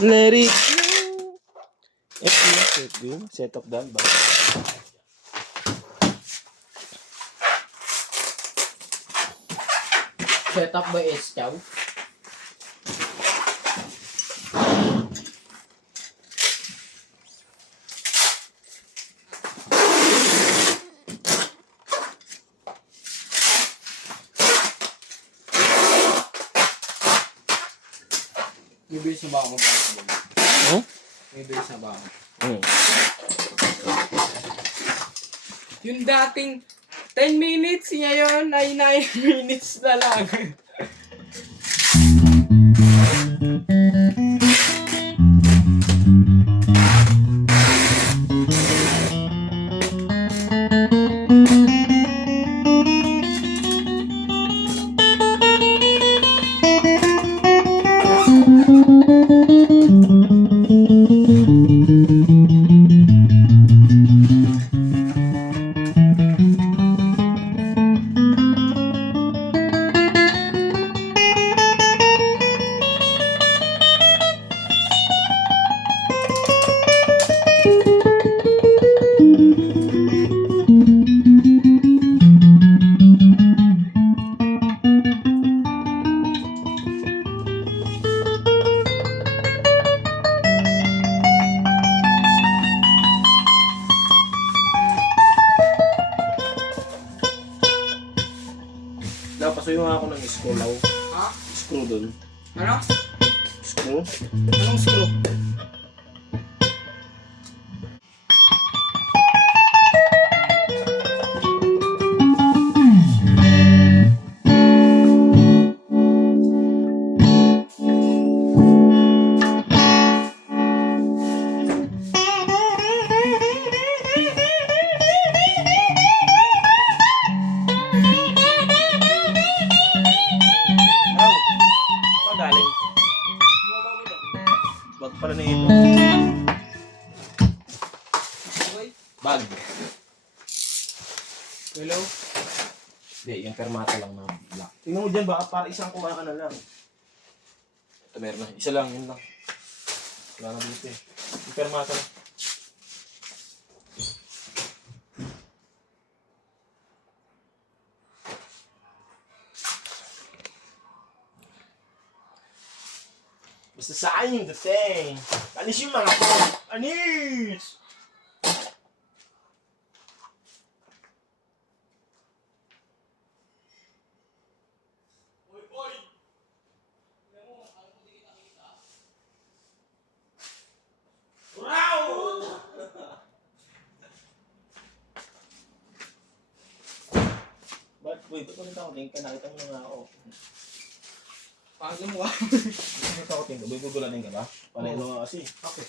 Let it go. Set up done ba? Set up by Eschow. May bilis na ba ako? May bilis na ba ako? Yung dating 10 minutes, ngayon ay 9 minutes na lang. Napasuyo nga ako ng screw law. Ha? Screw dun. Ano? Screw? Anong screw? Bag pala na ito. Bag. Hello? Hindi, yung permata lang na black. Tingnan mo dyan, baka para isang kuha ka na lang. Ito meron na. Isa lang, yun lang. Wala na dito eh. Yung permata lang. Basta sa akin yung dating. Anis yung mga to. Anis! Wait, ba't ulit ako? Tingin ka, nakita mo na nga ako. Paano mo ah? Bakit ako tingin ka? Bugulanin ka ba? Panelo nga kasi. Okay.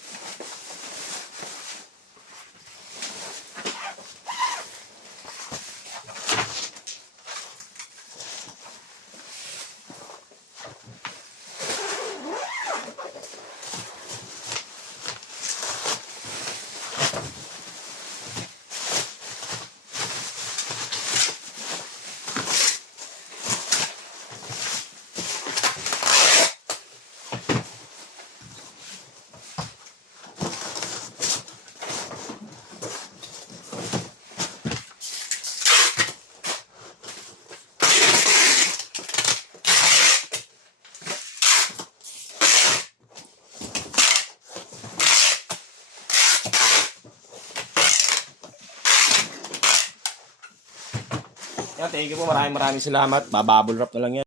Thank you po. Maraming salamat. Bababble wrap na lang yan.